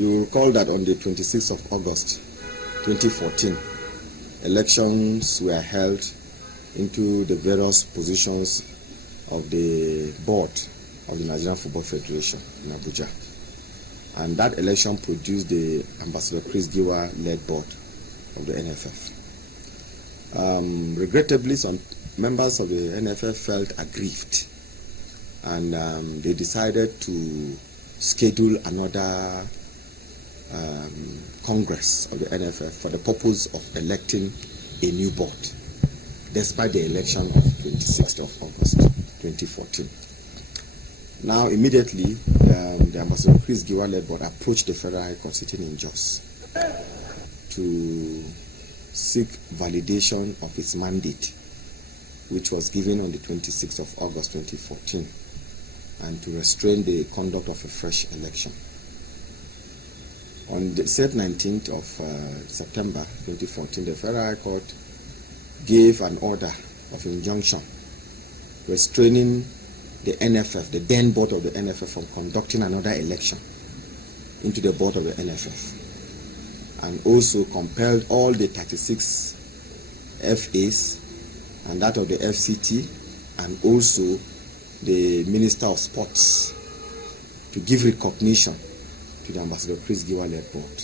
You recall that on the 26th of August 2014, elections were held into the various positions of the board of the Nigerian Football Federation in Abuja. And that election produced the Ambassador Chris Giwa-led board of the NFF. Regrettably, some members of the NFF felt aggrieved, and they decided to schedule another Congress of the NFF for the purpose of electing a new board, despite the election of 26th of August 2014. Now, immediately, the Ambassador Chris Giwa-led board approached the Federal High Court sitting in Jos to seek validation of its mandate, which was given on the 26th of August 2014, and to restrain the conduct of a fresh election. On the said 19th of September 2014, the Federal High Court gave an order of injunction restraining the NFF, the then board of the NFF, from conducting another election into the board of the NFF, and also compelled all the 36 FAs and that of the FCT and also the Minister of Sports to give recognition to the Ambassador Chris Giwa-led board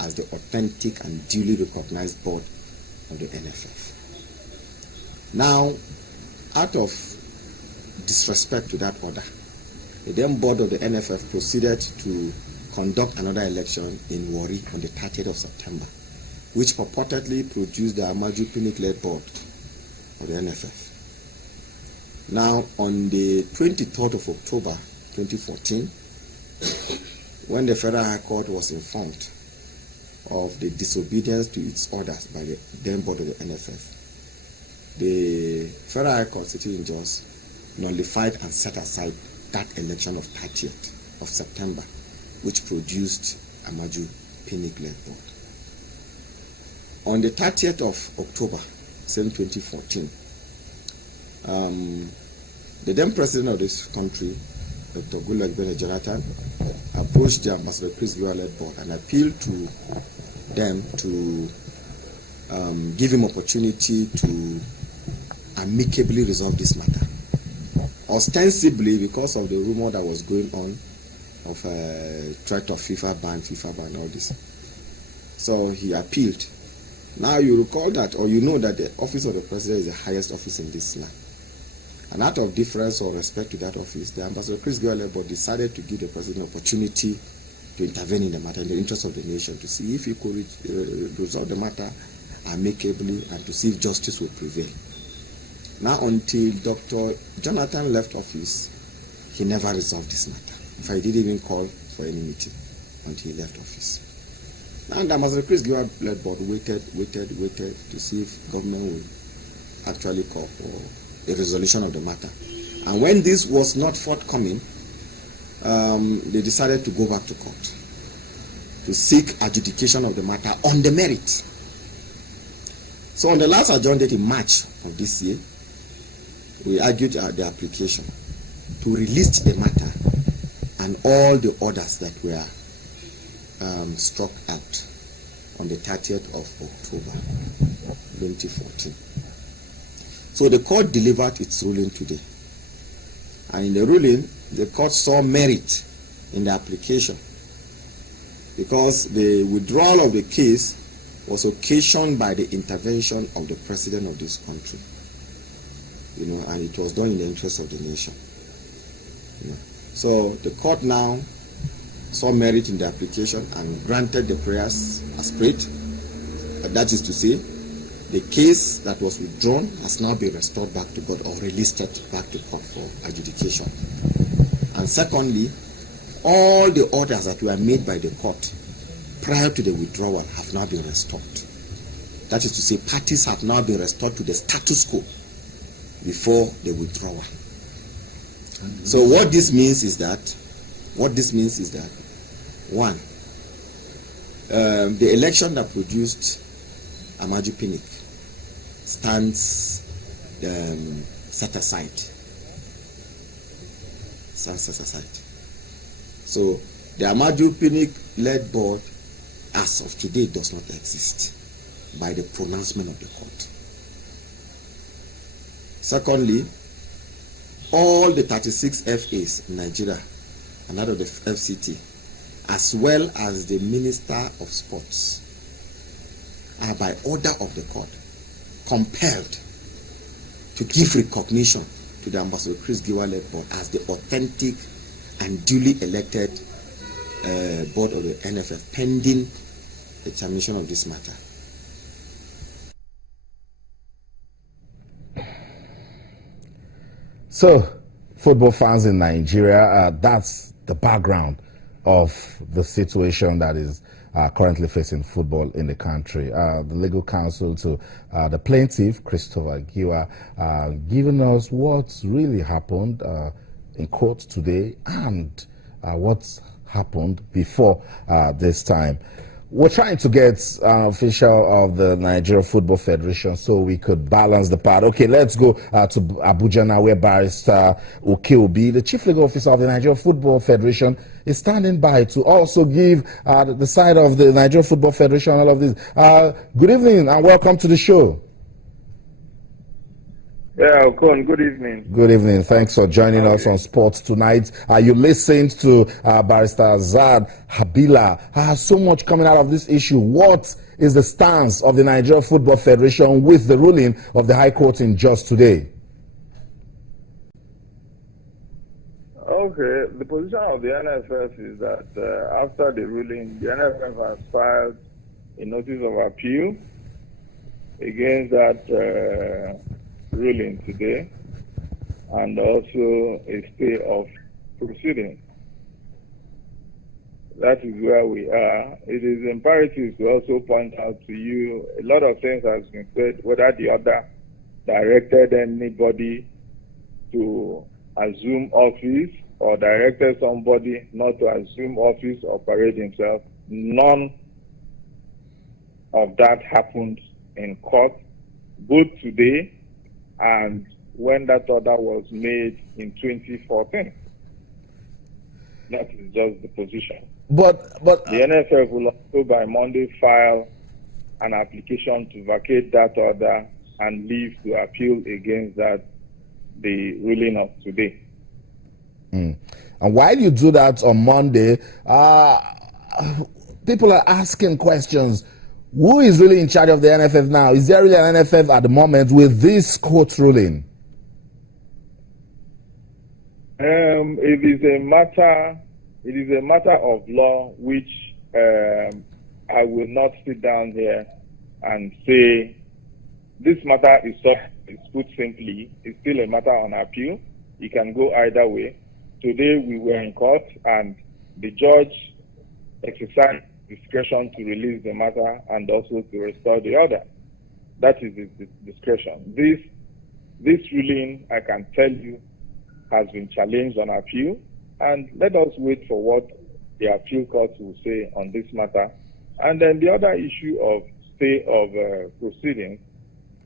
as the authentic and duly recognized board of the NFF. Now, out of disrespect to that order, the then board of the NFF proceeded to conduct another election in Warri on the 30th of September, which purportedly produced the Amaju Pinnick-led board of the NFF. Now, on the 23rd of October 2014, when the Federal High Court was informed of the disobedience to its orders by the then board of the NFF, the Federal High Court sitting in Jos nullified and set aside that election of 30th of September, which produced Amaju Pinnick-led board. On the 30th of October, same 2014, the then president of this country, Dr. Goodluck Jonathan, approached the Ambassador Chris Giwa-led board and appealed to them to give him opportunity to amicably resolve this matter. Ostensibly, because of the rumor that was going on of a threat of FIFA ban, all this. So he appealed. Now you recall that, or you know that the office of the president is the highest office in this land. And out of deference or respect to that office, the Ambassador Chris Giwa-led board decided to give the president an opportunity to intervene in the matter in the interest of the nation, to see if he could resolve the matter amicably and to see if justice will prevail. Now, until Dr. Jonathan left office, he never resolved this matter. In fact, he didn't even call for any meeting until he left office. And Ambassador Chris Giwa-led board waited to see if government will actually call for a resolution of the matter. And when this was not forthcoming, they decided to go back to court to seek adjudication of the matter on the merit. So on the last adjourned date in March of this year, we argued the application to release the matter and all the orders that were struck out on the 30th of October 2014. So the court delivered its ruling today. And in the ruling, the court saw merit in the application because the withdrawal of the case was occasioned by the intervention of the president of this country. And it was done in the interest of the nation. So the court now saw merit in the application and granted the prayers as prayed. That is to say, the case that was withdrawn has now been restored back to God or released back to court for adjudication. And secondly, all the orders that were made by the court prior to the withdrawal have now been restored. That is to say, parties have now been restored to the status quo before the withdrawal. So what this means is that, one, the election that produced Amaju Pinnick stands set aside. So The Amaju Pinnick-led board, as of today, does not exist by the pronouncement of the court. Secondly, all the 36 FAs in Nigeria and out of the FCT, as well as the Minister of Sports, are by order of the court compelled to give recognition to the Ambassador Chris Giwa-led board as the authentic and duly elected board of the NFF pending the termination of this matter. So, football fans in Nigeria, that's the background of the situation that is currently facing football in the country. The legal counsel to the plaintiff, Christopher Giwa, giving us what's really happened in court today and what's happened before this time. We're trying to get an official of the Nigeria Football Federation so we could balance the part. Okay, let's go to Abuja now, where Barrister Okeobi, the Chief Legal Officer of the Nigeria Football Federation, is standing by to also give the side of the Nigeria Football Federation all of this. Good evening and welcome to the show. Yeah, Okon, good evening. Good evening. Thanks for joining us on Sports Tonight. You listened to Barrister Zad Habila. So much coming out of this issue. What is the stance of the Nigeria Football Federation with the ruling of the High Court in just today? Okay, the position of the NFF is that after the ruling, the NFF has filed a notice of appeal against that ruling today, and also a stay of proceedings. That is where we are. It is imperative to also point out to you a lot of things has been said, whether the other directed anybody to assume office or directed somebody not to assume office or parade himself. None of that happened in court, both today and when that order was made in 2014. That is just the position. But the NFF will also by Monday file an application to vacate that order and leave to appeal against that, the ruling of today. And while you do that on Monday, people are asking questions. Who is really in charge of the NFF now? Is there really an NFF at the moment with this court ruling? It is a matter of law which I will not sit down here and say this matter is put simply. It's still a matter on appeal. It can go either way. Today we were in court and the judge exercised discretion to release the matter and also to restore the order. That is his discretion. This ruling, I can tell you, has been challenged on appeal, and let us wait for what the appeal court will say on this matter. And then the other issue of stay of proceedings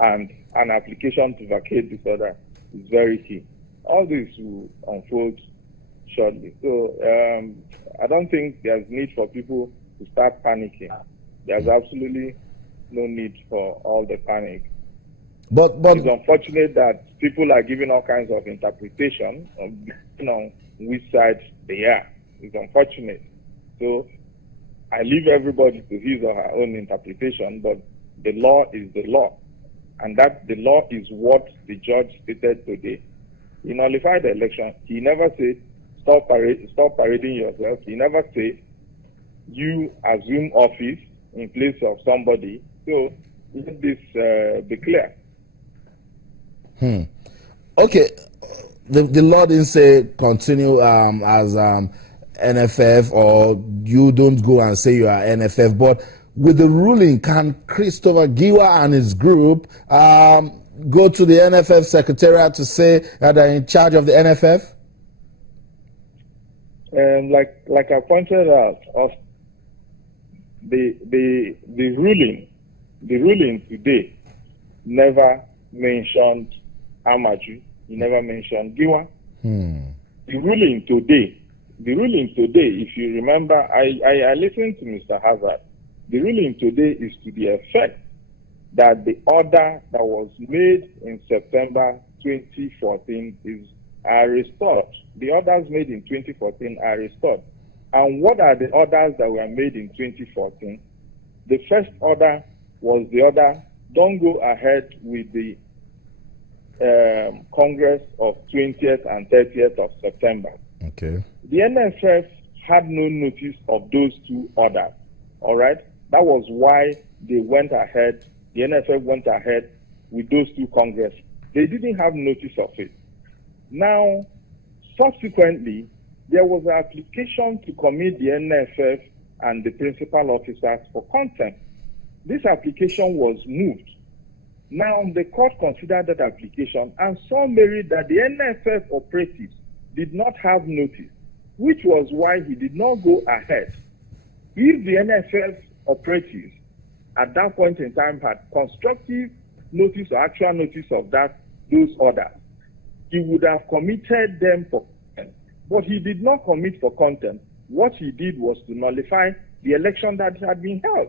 and an application to vacate this order is very key. All this will unfold shortly. So I don't think there's need for people to start panicking. There's absolutely no need for all the panic. But it's unfortunate that people are giving all kinds of interpretation depending on which side they are. It's unfortunate. So I leave everybody to his or her own interpretation, but the law is the law. And that the law is what the judge stated today. He nullified the election. He never said, stop parading yourself. He never said, you assume office in place of somebody. So let this be clear. Okay. The law didn't say continue as NFF or you don't go and say you are NFF. But with the ruling, can Christopher Giwa and his group go to the NFF secretariat to say that they're in charge of the NFF? Like I pointed out, the ruling today never mentioned Amaju. He never mentioned Giwa. The ruling today the ruling today, if you remember, I listened to Mr. Hazard. The ruling today is to the effect that the order that was made in September 2014 are restored. The orders made in 2014 are restored. And what are the orders that were made in 2014? The first order was the order, don't go ahead with the Congress of 20th and 30th of September. Okay. The NFF had no notice of those two orders. All right? That was why they went ahead, the NFF went ahead with those two Congress. They didn't have notice of it. Now, subsequently, there was an application to commit the NFF and the principal officers for contempt. This application was moved. Now, the court considered that application and saw merit that the NFF operatives did not have notice, which was why he did not go ahead. If the NFF operatives at that point in time had constructive notice or actual notice of those orders, he would have committed them for contempt. But he did not commit for contempt. What he did was to nullify the election that had been held.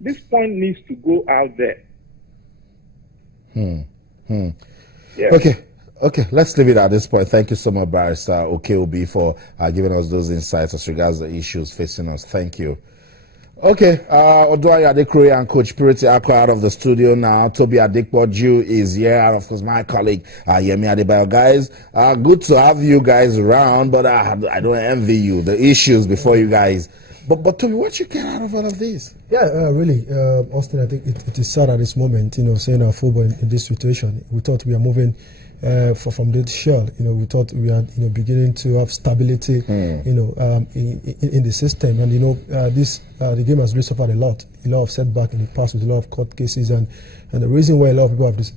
This point needs to go out there. Yes. Okay, let's leave it at this point. Thank you so much, Barrister Okeobi, for giving us those insights as regards the issues facing us. Thank you. Okay, Oduayo Adekroye and Coach Purity Akwa out of the studio now. Toby Adekpoju is here, and of course my colleague Yemi Adebayo. Guys, good to have you guys around, but I don't envy you, the issues before you guys. But Toby, what you get out of all of this? Yeah, really, Austin, I think it is sad at this moment, seeing our football in this situation. We thought we are moving from the shell. We thought we are, beginning to have stability, in the system. And, the game has really suffered a lot of setback in the past with a lot of court cases. And the reason why a lot of people have this,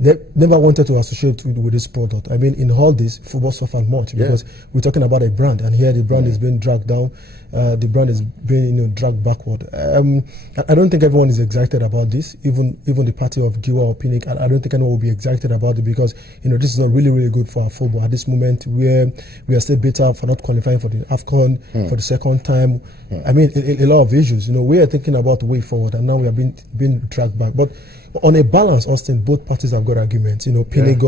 they never wanted to associate with this product. I mean, in all this, football suffered much because we're talking about a brand, and here the brand is being dragged down. The brand is being dragged backward. I don't think everyone is excited about this. Even the party of Giwa or Pinnick, I don't think anyone will be excited about it because this is not really, really good for our football at this moment. Where we are still bitter for not qualifying for the AFCON for the second time. I mean, a lot of issues. We are thinking about the way forward, and now we are being dragged back. But on a balance, Austin, both parties have got arguments. Pinnick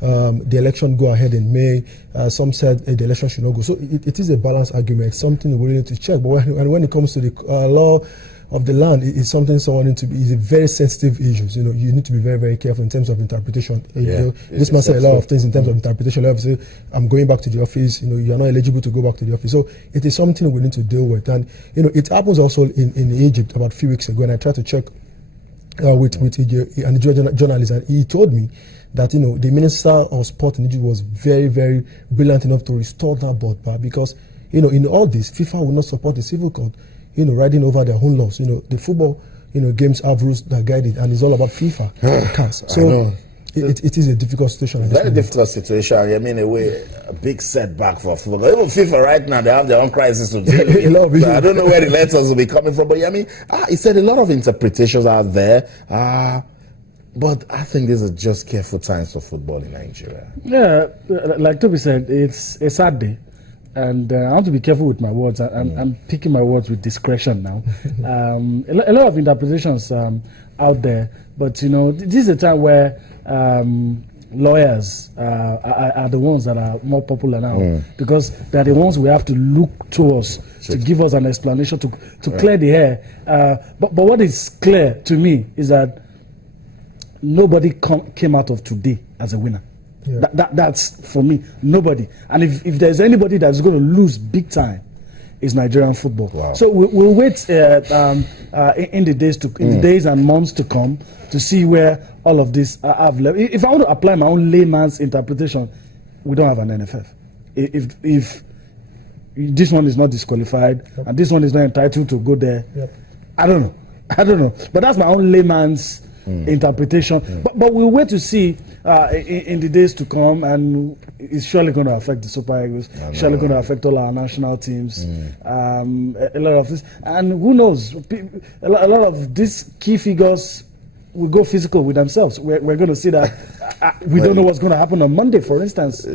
the election go ahead in May. Some said the election should not go. So it is a balanced argument, something we really need to check. But when it comes to the law of the land, it's something someone needs to be. It's a very sensitive issue. You need to be very, very careful in terms of interpretation. This man said a lot of things in terms of interpretation. Like say, I'm going back to the office. You are not eligible to go back to the office. So it is something we need to deal with. And it happens also in Egypt about a few weeks ago, and I tried to check with a journalist, and he told me that the minister of sport in Egypt was very, very brilliant enough to restore that board back because in all this, FIFA will not support the civil court riding over their own laws. The football games have rules that guide it, and it's all about FIFA and CAS. So it is a difficult situation. Very difficult situation. I mean, a big setback for football. Even FIFA right now, they have their own crisis to deal with. So I don't know where the letters will be coming from, but he said a lot of interpretations out there. But I think these are just careful times for football in Nigeria. Yeah, like Toby said, it's a sad day. And I want to be careful with my words. I'm picking my words with discretion now. A lot of interpretations out there. But, this is a time where lawyers are the ones that are more popular now because they're the ones we have to look towards to give us an explanation, to clear the air. But what is clear to me is that nobody came out of today as a winner. Yeah. That's for me, nobody. And if there's anybody that's going to lose big time, it's Nigerian football. Wow. So we'll wait in the days and months to come to see where all of this have left. If I want to apply my own layman's interpretation, we don't have an NFF. If this one is not disqualified and this one is not entitled to go there, I don't know. But that's my own layman's interpretation. But we'll wait to see in the days to come, and it's surely going to affect the Super Eagles, surely going to affect all our national teams, a lot of this. And who knows, a lot of these key figures will go physical with themselves. We're going to see that. We don't know what's going to happen on Monday, for instance.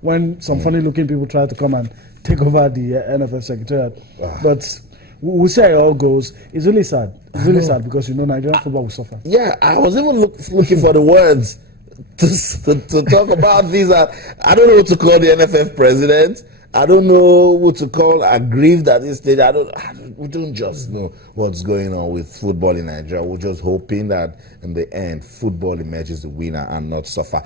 When some funny-looking people try to come and take over the NFF secretariat. But we'll see how it all goes. It's really sad. It's really sad because Nigerian football will suffer. Yeah, I was even looking for the words to talk about these. I don't know what to call the NFF president. I don't know what to call aggrieved at this stage. We don't just know what's going on with football in Nigeria. We're just hoping that in the end, football emerges the winner and not suffer.